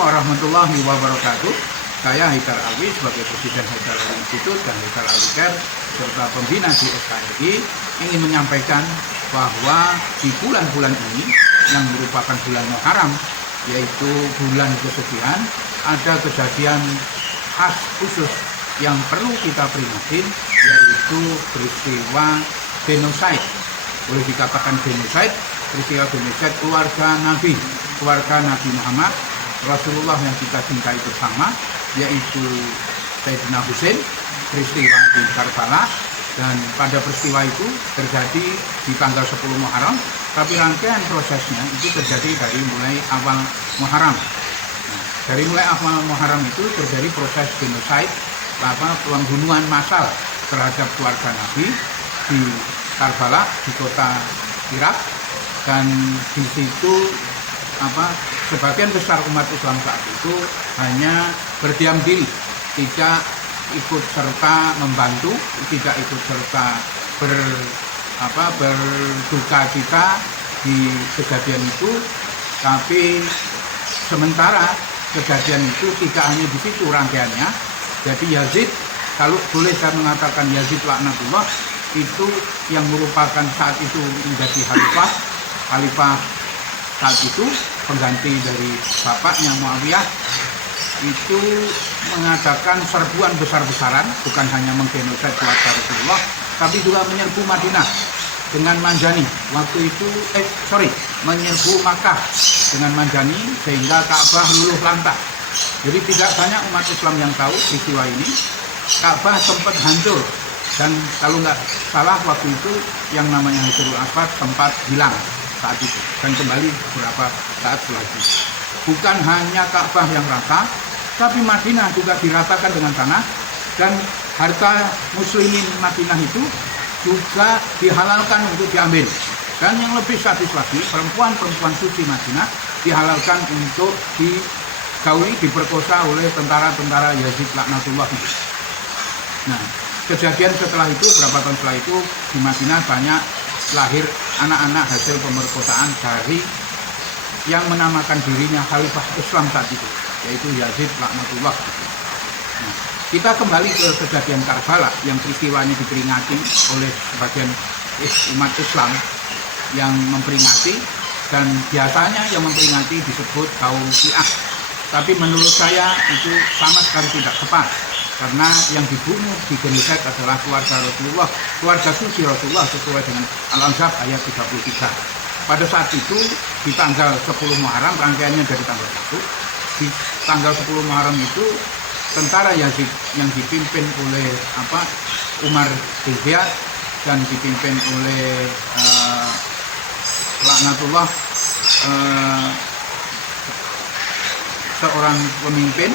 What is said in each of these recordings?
Assalamualaikum warahmatullahi wabarakatuh. Saya Haidar Alwi sebagai Presiden Haidar Alwi Institute dan Haidar Alwi Care serta pembina di SKRI ingin menyampaikan bahwa di bulan-bulan ini yang merupakan bulan Muharram, yaitu bulan kesucian, ada kejadian khas khusus yang perlu kita peringatin, yaitu peristiwa genocide. Boleh dikatakan genocide, peristiwa genocide keluarga Nabi Muhammad Rasulullah yang kita cintai bersama, yaitu Sayyidina Husain, peristiwa di Karbala. Dan pada peristiwa itu terjadi di tanggal 10 Muharram, tapi rangkaian prosesnya itu terjadi dari mulai awal Muharram. Dari mulai awal Muharram itu terjadi proses genocide, pembunuhan massal terhadap keluarga Nabi di Karbala, di kota Irak. Dan di situ sebagian besar umat Islam saat itu hanya berdiam diri, tidak ikut serta membantu, tidak ikut serta berduka cita di kejadian itu. Tapi sementara kejadian itu tidak hanya di situ rangkaiannya. Jadi Yazid, kalau boleh saya mengatakan Yazid laknatullah, itu yang merupakan saat itu menjadi khalifah saat itu, pengganti dari bapaknya Muawiyah, itu mengadakan serbuan besar-besaran, bukan hanya menggenosid keluarga Rasulullah, tapi juga menyerbu Madinah dengan manjani. Waktu itu menyerbu Makkah dengan manjani sehingga Ka'bah luluh lantak. Jadi tidak banyak umat Islam yang tahu peristiwa ini. Ka'bah sempat hancur, dan kalau nggak salah waktu itu yang namanya Hajarul Aswad sempat hilang saat itu dan kembali beberapa saat lagi. Bukan hanya Ka'bah yang rata, tapi Madinah juga diratakan dengan tanah, dan harta muslimin Madinah itu juga dihalalkan untuk diambil. Dan yang lebih sadis lagi, perempuan suci Madinah dihalalkan untuk digauli, diperkosa oleh tentara-tentara Yazid laknatullah. Nah, kejadian setelah itu, beberapa tahun setelah itu, di Madinah banyak lahir anak-anak hasil pemerkosaan dari yang menamakan dirinya Khalifah Islam saat itu, yaitu Yazid laknatullah. Nah, kita kembali ke kejadian Karbala yang peristiwanya diperingati oleh sebagian umat Islam yang memperingati, dan biasanya yang memperingati disebut kaum Syiah. Tapi menurut saya itu sama sekali tidak tepat, karena yang dibunuh di genocide adalah keluarga Rasulullah, keluarga suci Rasulullah sesuai dengan Al-Ahzab ayat 33. Pada saat itu di tanggal 10 Muharram, rangkaiannya dari tanggal 1, di tanggal 10 Muharram itu tentara Yazid yang dipimpin oleh Umar bin Ziyad dan dipimpin oleh laknatullah seorang pemimpin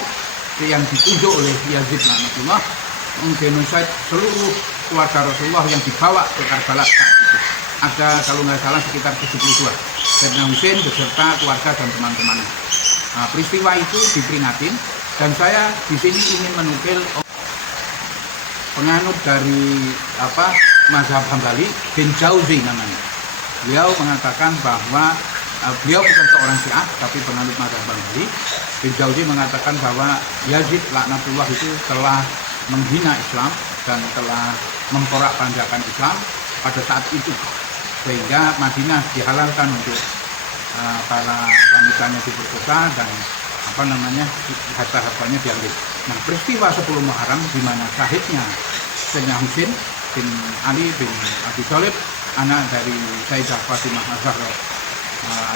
yang ditunjuk oleh Yazid laknatullah, menggenosid seluruh keluarga Rasulullah yang dibawa ke Karbala saat itu. Ada kalau nggak salah sekitar 72. Sayyidina Husain beserta keluarga dan teman-temannya. Nah, peristiwa itu diperingatin, dan saya di sini ingin menukil penganut dari mazhab Hambali, bin Jauzi namanya. Beliau mengatakan bahwa beliau bukan seorang Syiah, tapi penganut mazhab Hambali. Bin Jauzi mengatakan bahwa Yazid laknatullah itu telah menghina Islam dan telah memporak-pandakan Islam pada saat itu, sehingga Madinah dihalalkan untuk para wanitanya diperkosa dan harta-hartanya diambil. Nah, peristiwa 10 Muharram di mana syahidnya Sayyidina Husain bin Ali bin Abi Thalib, anak dari Sayyidah Fatimah Az-Zahra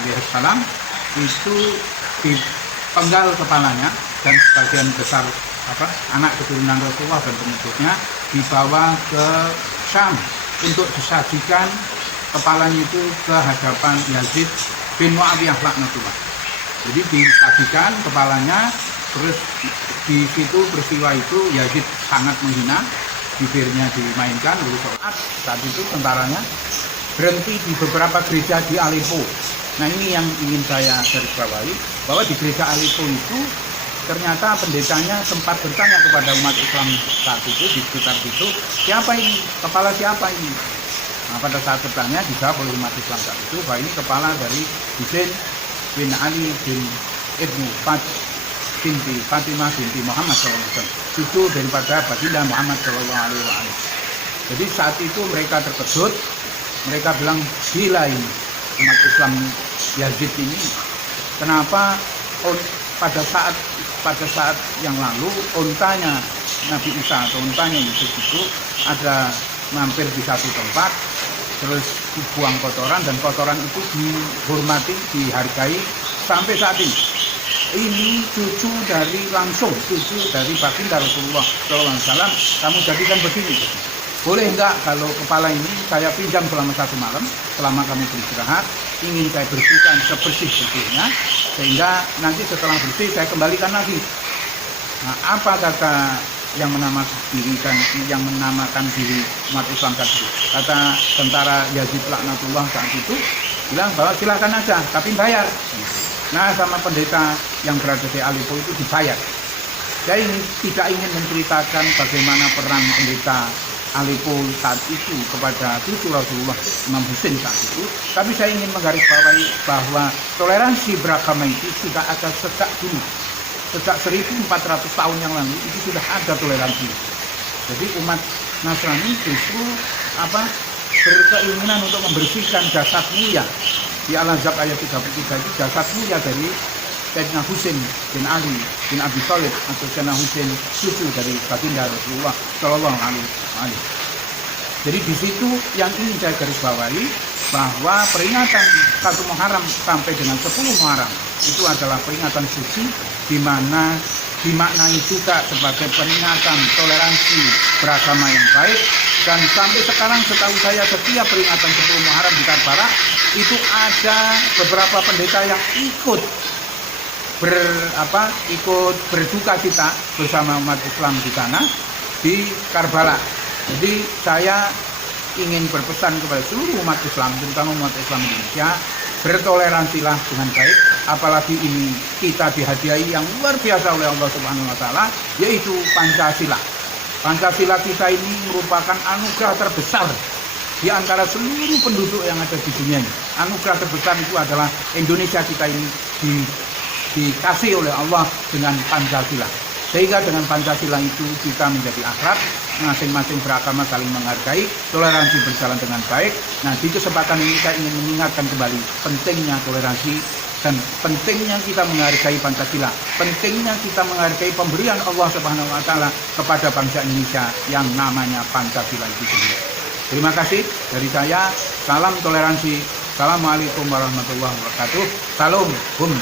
alaihissalam, itu dipenggal kepalanya, dan sebagian besar anak keturunan Rasulullah dan pengikutnya dibawa ke Syam untuk disajikan kepalanya itu ke hadapan Yazid bin Muawiyah laknatullah. Jadi disajikan kepalanya, terus di situ peristiwa itu Yazid sangat menghina, bibirnya dimainkan oleh saat itu tentaranya berhenti di beberapa gereja di Aleppo. Nah, ini yang ingin saya garis bawahi, bahwa di gereja Aleppo itu ternyata pendetanya sempat bertanya kepada umat Islam saat itu di sekitar situ, siapa ini? Kepala siapa ini? Nah, pada saat bertanya dijawab oleh umat Islam saat itu bahwa ini kepala dari Husain bin Ali bin Ibnu binti Fatimah binti Muhammad SAW, cucu daripada baginda Muhammad SAW. Jadi saat itu mereka terkejut, mereka bilang, gila ini umat Islam Yazid ini, kenapa pada saat yang lalu ontanya Nabi Isa atau ontanya Yusuf itu ada mampir di satu tempat, terus dibuang kotoran, dan kotoran itu dihormati, dihargai sampai saat ini. Ini cucu dari baginda Rasulullah SAW, kamu jadikan begini. Boleh enggak kalau kepala ini saya pinjam selama 1 malam, selama kamu beristirahat, ingin saya bersihkan sebersih-bersihnya, sehingga nanti setelah bersih saya kembalikan lagi. Nah, apa kata yang menamakan diri umat Islam tadi? Kata tentara Yazid laknatullah saat itu bilang bahwa silakan aja, tapi bayar. Nah, sama pendeta yang berada di Aleppo itu dibayar. Saya tidak ingin menceritakan bagaimana perang pendeta Aleppo saat itu kepada cucu Rasulullah Imam Husain saat itu, tapi saya ingin menggarisbawahi bahwa toleransi beragama itu sudah ada sejak dulu, sejak 1400 tahun yang lalu itu sudah ada toleransi. Jadi umat Nasrani justru berkeinginan untuk membersihkan jasad mulia. Di Al-Ahzab ayat 33 itu jasad mulia dari Sayyidina Husain bin Ali bin Abi Thalib atau Sayyidina Husain cucu dari baginda Rasulullah Shallallahu Alaihi Wasallam. Jadi di situ yang ingin saya garis bawahi bahwa peringatan 1 Muharram sampai dengan 10 Muharram itu adalah peringatan suci, di mana dimaknai juga sebagai peringatan toleransi beragama yang baik. Dan sampai sekarang setahu saya setiap peringatan 10 Muharram di Karbala itu ada beberapa pendeta yang ikut berduka cita bersama umat Islam di sana di Karbala. Jadi saya ingin berpesan kepada seluruh umat Islam, terutama umat Islam Indonesia, bertoleransilah dengan baik, apalagi ini kita dihadiahi yang luar biasa oleh Allah Subhanahu wa taala, yaitu Pancasila. Pancasila kita ini merupakan anugerah terbesar di antara seluruh penduduk yang ada di dunia ini. Anugerah terbesar itu adalah Indonesia kita ini dikasih oleh Allah dengan Pancasila. Sehingga dengan Pancasila itu kita menjadi akrab, masing-masing beragama saling menghargai, toleransi berjalan dengan baik. Nah, di kesempatan ini saya ingin mengingatkan kembali pentingnya toleransi dan pentingnya kita menghargai Pancasila, pentingnya kita menghargai pemberian Allah Subhanahu wa taala kepada bangsa Indonesia yang namanya Pancasila itu sendiri. Terima kasih dari saya. Salam toleransi. Assalamualaikum warahmatullahi wabarakatuh. Salam hum.